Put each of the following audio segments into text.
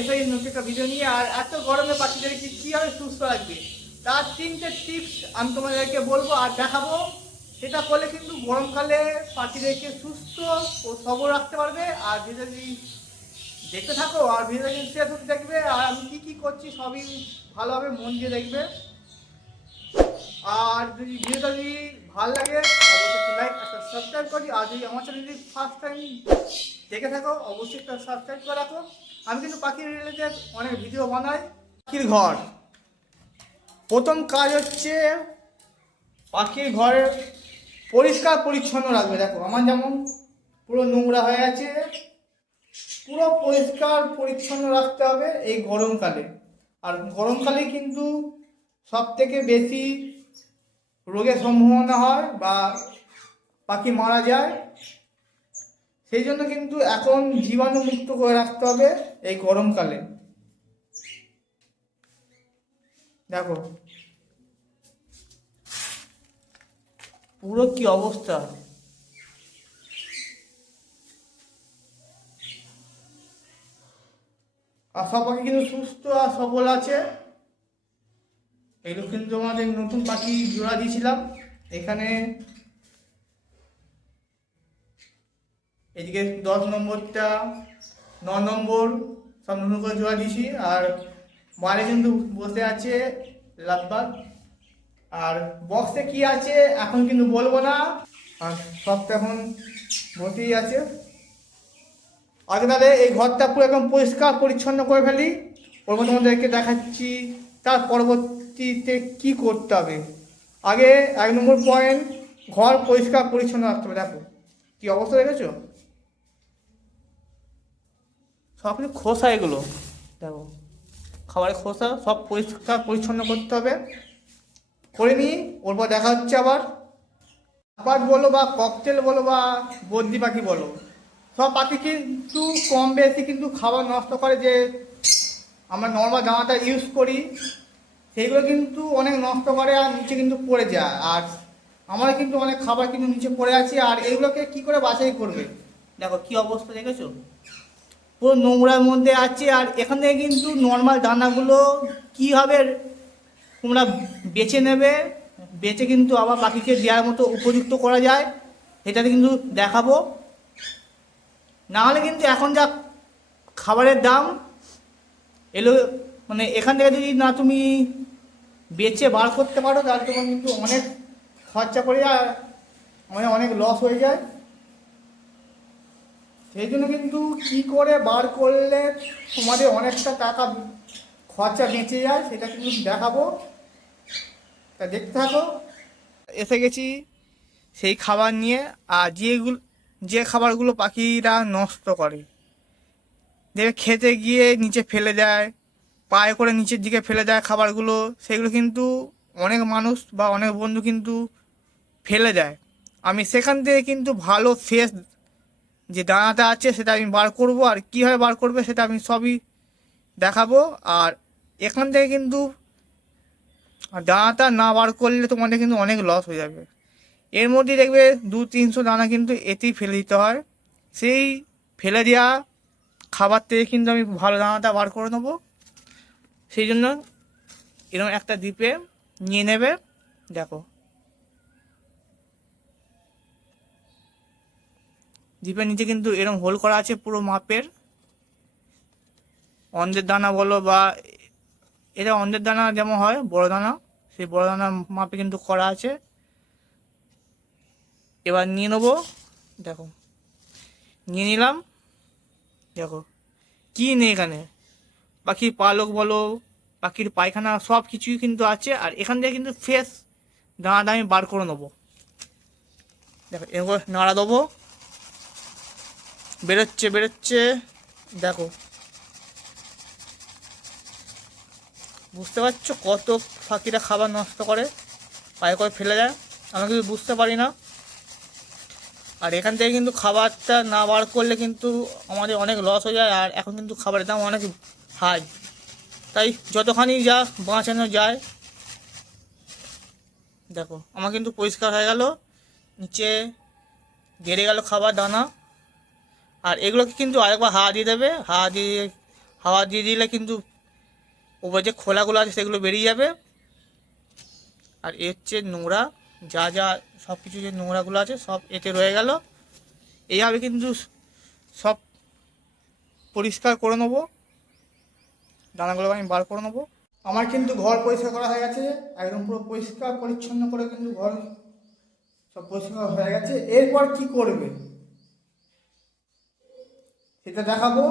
এসে নতুন একটা ভিডিও নিয়ে। আর এত গরমে পাখিদেরকে কীভাবে সুস্থ রাখবে তার 3টে টিপস আমি তোমাদেরকে বলবো আর দেখাবো। সেটা করলে কিন্তু গরমকালে পাখিদেরকে সুস্থ ও সবল রাখতে পারবে। আর যদি দেখতে থাকো আর ভিডিওটা কিন্তু শেষ অবধি দেখবে, আর আমি কী কী করছি সবই ভালোভাবে মন দিয়ে দেখবে। আর যদি ভিডিওটা যদি ভালো লাগে অবশ্যই একটা লাইক একটা সাবস্ক্রাইব করি। আর যদি আমার চ্যানেল যদি ফার্স্ট টাইম দেখে থাকো অবশ্যই একটা সাবস্ক্রাইব করে রাখো। আমি কিন্তু পাখির রিলেটেড অনেক ভিডিও বানাই। পাখির ঘর, প্রথম কাজ হচ্ছে পাখির ঘরের পরিষ্কার পরিচ্ছন্ন রাখবে। দেখো আমার যেমন পুরো নোংরা হয়ে আছে, পুরো পরিষ্কার পরিচ্ছন্ন রাখতে হবে এই গরমকালে। আর গরমকালে কিন্তু সব থেকে বেশি রোগের সম্ভাবনা হয় বা পাখি মারা যায়। সেই জন্য কিন্তু এখন জীবাণুমুক্ত করে রাখতে হবে এই গরমকালে। দেখো পুরো কি অবস্থা, আর সব পাখি কিন্তু সুস্থ আর সবল আছে। এগুলো কিন্তু আমাদের নতুন পাখি জোড়া দিয়েছিলাম। এখানে এদিকে 10 নম্বরটা 9 নম্বর সব নতুন করে জোড়া দিয়েছি। আর মারে কিন্তু বসে আছে লাভবাগ। আর বক্সে কি আছে এখন কিন্তু বলবো না, আর সবটা এখন বসেই আছে। আগে তাহলে এই ঘরটা পুরো একদম পরিষ্কার পরিচ্ছন্ন করে ফেলি, ওর মধ্যে তোমাদেরকে দেখাচ্ছি তার পরবর্তীতে কি করতে হবে। আগে 1 নম্বর পয়েন্ট, ঘর পরিষ্কার পরিচ্ছন্ন রাখতে হবে। দেখো কি অবস্থা দেখেছো, সব কিছু খোসা, এগুলো দেখো খাবারের খোসা, সব পরিষ্কার পরিচ্ছন্ন করতে হবে। করে নিই ওর পর দেখা হচ্ছে আবার। আবার বলো বা ককটেল বলো বা বদ্রি পাখি বলো, সব পাখি কিন্তু কম বেশি কিন্তু খাবার নষ্ট করে। যে আমরা নর্মাল দানাটা ইউজ করি সেইগুলো কিন্তু অনেক নষ্ট করে আর নিচে কিন্তু পড়ে যায়। আর আমার কিন্তু অনেক খাবার কিন্তু নিচে পড়ে আছে। আর এগুলোকে কি করে বাছাই করবে, দেখো কি অবস্থা দেখেছো, পুরো নোংরার মধ্যে আছে। আর এখান থেকে কিন্তু নর্মাল দানাগুলো কীভাবে তোমরা বেছে নেবে, বেছে কিন্তু আবার পাখিকে দেওয়ার মতো উপযুক্ত করা যায় এটাতে কিন্তু দেখাবো। না হলে কিন্তু এখন যা খাবারের দাম এলো, মানে এখান থেকে যদি না তুমি বেচে বার করতে পারো তাহলে তোমার কিন্তু অনেক খরচা পড়ে যায়, অনেক লস হয়ে যায়। সেই জন্য কিন্তু কী করে বার করলে তোমাদের অনেকটা টাকা খরচা বেঁচে যায় সেটা কিন্তু দেখাবো, তা দেখতে থাকো। এসে গেছি সেই খাবার নিয়ে। আর যে খাবারগুলো পাখিরা নষ্ট করে, দেখে খেতে গিয়ে নিচে ফেলে দেয়, পায়ে করে নিচের দিকে ফেলে দেয় খাবারগুলো, সেগুলো কিন্তু অনেক মানুষ বা অনেক বন্ধু কিন্তু ফেলে দেয়। আমি সেখান থেকে কিন্তু ভালো ফ্রেশ যে দানাটা আছে সেটা আমি বার করব। আর কীভাবে বার করবে সেটা আমি সবই দেখাবো। আর এখান থেকে কিন্তু দানাটা না বার করলে তোমাদের কিন্তু অনেক লস হয়ে যাবে। এর মধ্যে দেখবে 200-300 দানা কিন্তু এতেই ফেলে দিতে হয়। সেই ফেলে দেওয়া খাবার থেকে কিন্তু আমি ভালো দানাটা বার করে নেবো। সেই জন্য এরকম একটা ডিপে নিয়ে নেবে। দেখো ডিপের নিচে কিন্তু এরকম হোল করা আছে পুরো মাপের। অন্ডের দানা বলো বা এটা অন্ডের দানা যেমন হয় বড় দানা, সেই বড় দানা মাপে কিন্তু করা আছে। এবার নিয়ে নেবো, দেখো নিয়ে নিলাম। দেখো কী নেই এখানে, পাখির পালক বলো পাখির পায়খানা সব কিছুই কিন্তু আছে। আর এখান থেকে কিন্তু ফ্রেশ দানাটা আমি বার করে নেবো। দেখো এরকম নাড়া দেবো, বেরোচ্ছে। দেখো বুঝতে পারছো কত পাখিরা খাবার নষ্ট করে, পায়ে করে ফেলে দেয়, আমরা কিন্তু বুঝতে পারি না। আর এখান থেকে কিন্তু খাবারটা না বার করলে কিন্তু আমাদের অনেক লস হয়ে যায়। আর এখন কিন্তু খাবারের দাম অনেক হাই, তাই যতখানি যা বাঁচানো যায়। দেখো আমার কিন্তু পরিষ্কার হয়ে গেল, নিচে বেড়ে গেল খাবার দানা। আর এগুলোকে কিন্তু আরেকবার হাওয়া দিয়ে দেবে, হাওয়া দিয়ে দিলে কিন্তু উপরে যে খোলাগুলো আছে সেগুলো বেরিয়ে যাবে। আর এর হচ্ছে নোংরা, যা যা সব কিছু যে নোংরাগুলো আছে সব এতে রয়ে গেল। এইভাবে কিন্তু সব পরিষ্কার করে নেবো, দানাগুলো আমি বার করে নেবো। আমার কিন্তু ঘর পরিষ্কার করা হয়ে গেছে, একদম পুরো পরিষ্কার পরিচ্ছন্ন করে কিন্তু ঘর সব পরিষ্কার হয়ে গেছে। এরপর কি করবে সেটা দেখাবো।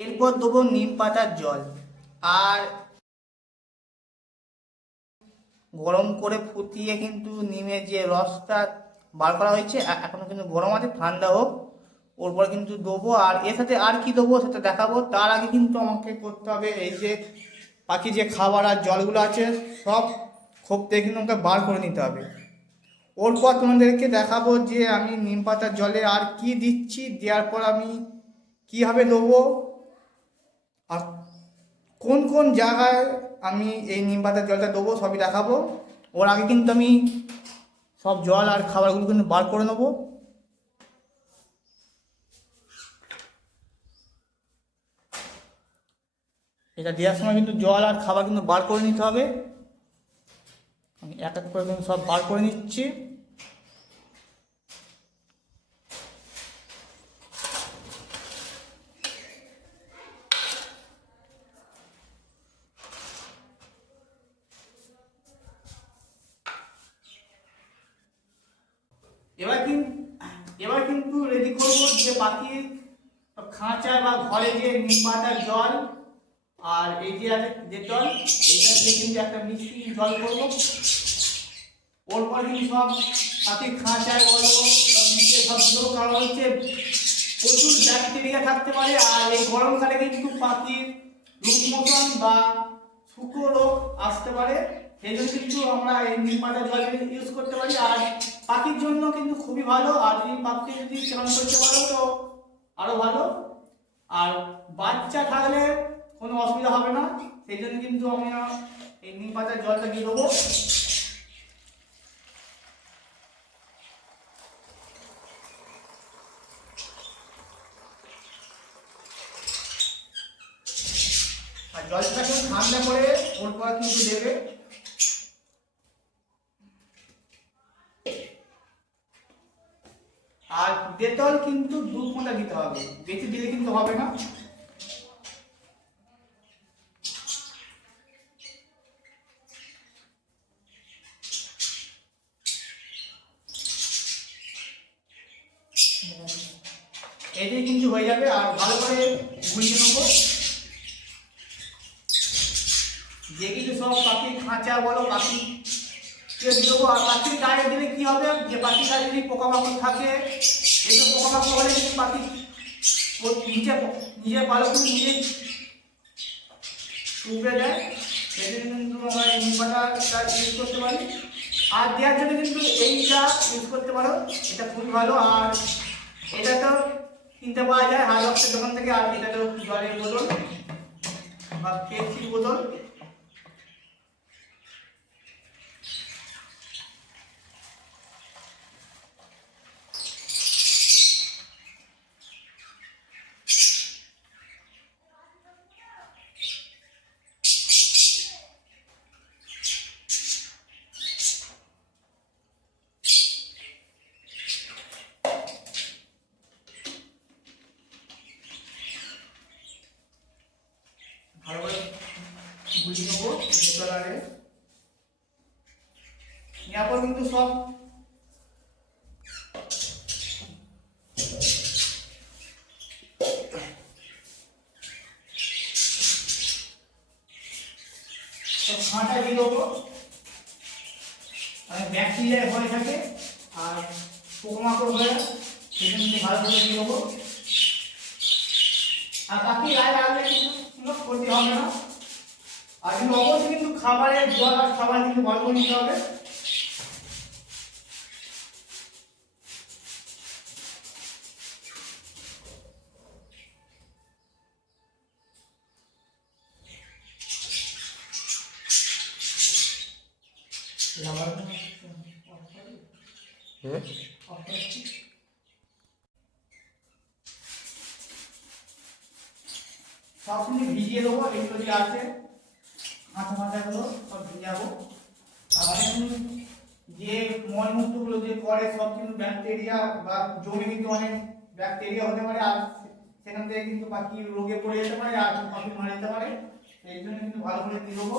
এরপর দেবো নিম পাতার জল, আর গরম করে ফুটিয়ে কিন্তু নিমের যে রসটা বার করা হয়েছে, এখনো কিন্তু গরম আছে, ঠান্ডা হোক, ওর পর কিন্তু দেবো। আর এর সাথে আর কি দেবো সেটা দেখাবো। তার আগে কিন্তু আমাকে করতে হবে এই যে বাকি যে খাবার আর জলগুলো আছে সব খোপ থেকে কিন্তু আমাকে বার করে নিতে হবে। ওর পর তোমাদেরকে দেখাবো যে আমি নিম পাতার জলে আর কি দিচ্ছি, দেওয়ার পর আমি কীভাবে দেবো, আর কোন কোন জায়গায় আমি এই নিম পাতার জলটা দেবো সবই দেখাবো। ওর আগে কিন্তু আমি সব জল আর খাবারগুলো কিন্তু বার করে নেবো। এটা দেওয়ার সময় কিন্তু জল আর খাবার কিন্তু বার করে নিতে হবে। আমি এক এক করে কিন্তু সব বার করে নিচ্ছি। এবার কিন্তু রেডি করবো যে পাখির খাঁচায় বা ঘরে যে নিম পাতার জল আর এই যে আছে ডেটল, এটা দিয়ে কিন্তু একটা মিষ্টি জল করবো। ওর পর কিন্তু সব পাখির খাঁচায় বলো সব মিশিয়ে সব দেবো, কারণ হচ্ছে প্রচুর ব্যাকটেরিয়া থাকতে পারে। আর এই গরমকালে কিন্তু পাখির রোগ মোচন বা শুকো রোগ আসতে পারে, সেই জন্য কিন্তু আমরা এই নিম পাতার জল ইউজ করতে পারি। আর পাখির জন্য কিন্তু খুবই ভালো, আর এই পাখি যদি চান করতে পারো তো আরো ভালো। আর বাচ্চা থাকলে কোনো অসুবিধা হবে না, সেই জন্য কিন্তু আমরা এই নিম পাতার জলটা দিয়ে দেবো। আর জলটা কিন্তু ঠান্ডা করে ওর পর কিন্তু দেবে। আর ডেটল কিন্তু 2 ফোঁটা দিতে হবে, বেশি দিলে কিন্তু হবে না। এটাই কিন্তু হয়ে যাবে। আর ভালো করে গুলিয়ে নেবো, যে কিন্তু সব পাখির খাঁচা বলো পাখি দেবো। আর পাখির গায়ে দিলে কি হবে, যে পাখির গায়ে যদি পোকামাকড় থাকে, এইসব পোকামাকড় হলে কিন্তু পাখি নিজে ভালো করে নিজে উপড়ে দেয়। সেই জন্য কিন্তু আমরা এই নিম পাতাটা ইউজ করতে পারি। আর দেওয়ার জন্য কিন্তু এইটা ইউজ করতে পারো, এটা খুবই ভালো। আর এটা তো কিনতে পাওয়া যায় হার্ডওয়ার্সের দোকান থেকে। আর এটা তো জলের বোতল বা পেপসির বোতল। ভালো করে গুলিয়ে নেবো বোতলারে। নেওয়ার পর কিন্তু সব খাঁটা দিয়ে দেবো, মানে ব্যাকটেরিয়া হয়ে থাকে আর পোকামাকড় হয়ে, সেই জন্য ভালো করে দিয়ে দেবো। আর বাকি গায়ে রাখলে কিন্তু কোনো ক্ষতি হবে না। আর কিন্তু অবশ্যই কিন্তু খাবারের জল আর খাবার কিন্তু ভালো করে নিতে হবে। সব কিন্তু ভিজিয়ে দেবো, এগুলো যে আছে মাথা মাথাগুলো সব ভিজাবো। আর কিন্তু যে মলমূত্রগুলো যে করে সব কিন্তু ব্যাকটেরিয়া বা জমে কিন্তু অনেক ব্যাকটেরিয়া হতে পারে, আর সেখান থেকে কিন্তু পাখি রোগে পড়ে যেতে পারে আর পাখি মারা যেতে পারে। এই জন্য কিন্তু ভালো করে দিয়ে দেবো।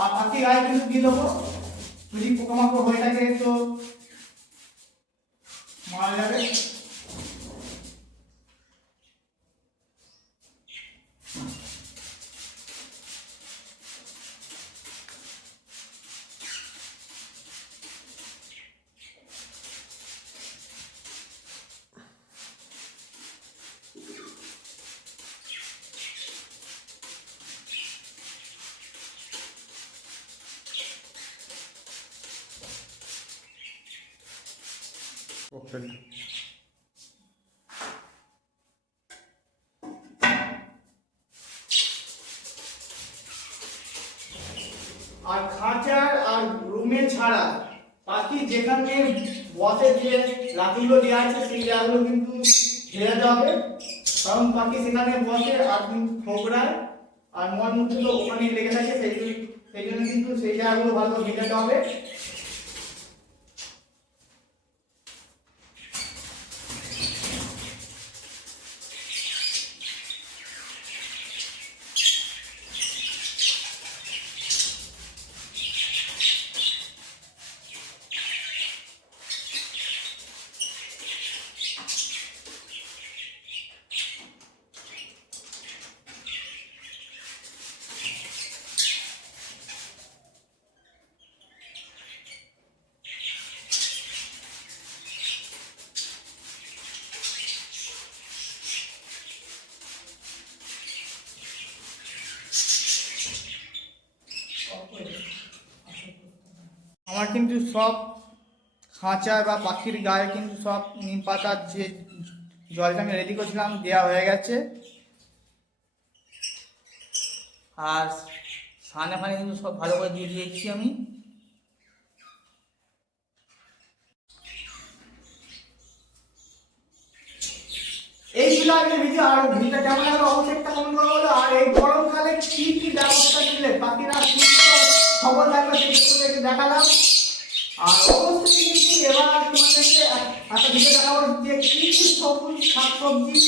আর পাখি গায়ে কিন্তু দিয়ে দেবো, যদি পোকামাকড় হয়ে থাকে তো মারা যাবে। ওকে। আর খাঁচার আর রুমে ছাড়া পাখি যেখানে বসে যে লাঠিগুলো দেওয়া আছে সেই জায়গাগুলো কিন্তু ভেজাতে হবে, কারণ পাখি সেখানে বসে আর কিন্তু ঠোকরায় আর মলমূত্র তো ওখানে লেগে থাকে, সেই জন্য কিন্তু সেই জায়গাগুলো ভালো করে ভেজাতে হবে। আমার কিন্তু সব খাঁচা বা পাখির গায়ে কিন্তু সব নিম পাতার যে জলটা আমি রেডি করেছিলাম দেওয়া হয়ে গেছে। আর সানে ফানে কিন্তু সব ভালো করে দিয়ে দিয়েছি আমি। এই ছিল আজকের ভিডিও। আর ভিডিওটা কেমন লাগলো অবশ্যই একটা কমেন্ট করে বলো। আর এই গরমকালে কি কি ব্যবস্থা নিলে পাখিরা সুস্থ সবল থাকবে সেটা দেখালাম। আর অবশ্যই কিন্তু এবার তোমাদেরকে একটা ভিডিও দেখাবো যে কি কি সবুজ শাকসবজি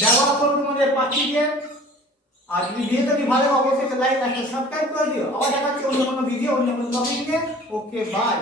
ব্যবহার করো তোমাদের পাখিকে। আর যদি ভিডিওটা ভালো লাগে অবশ্যই লাইক আর সাবস্ক্রাইব করে দিও। আবার দেখা হচ্ছে অন্য কোনো ভিডিও অন্য কোনো টপিক নিয়ে। Okay bye.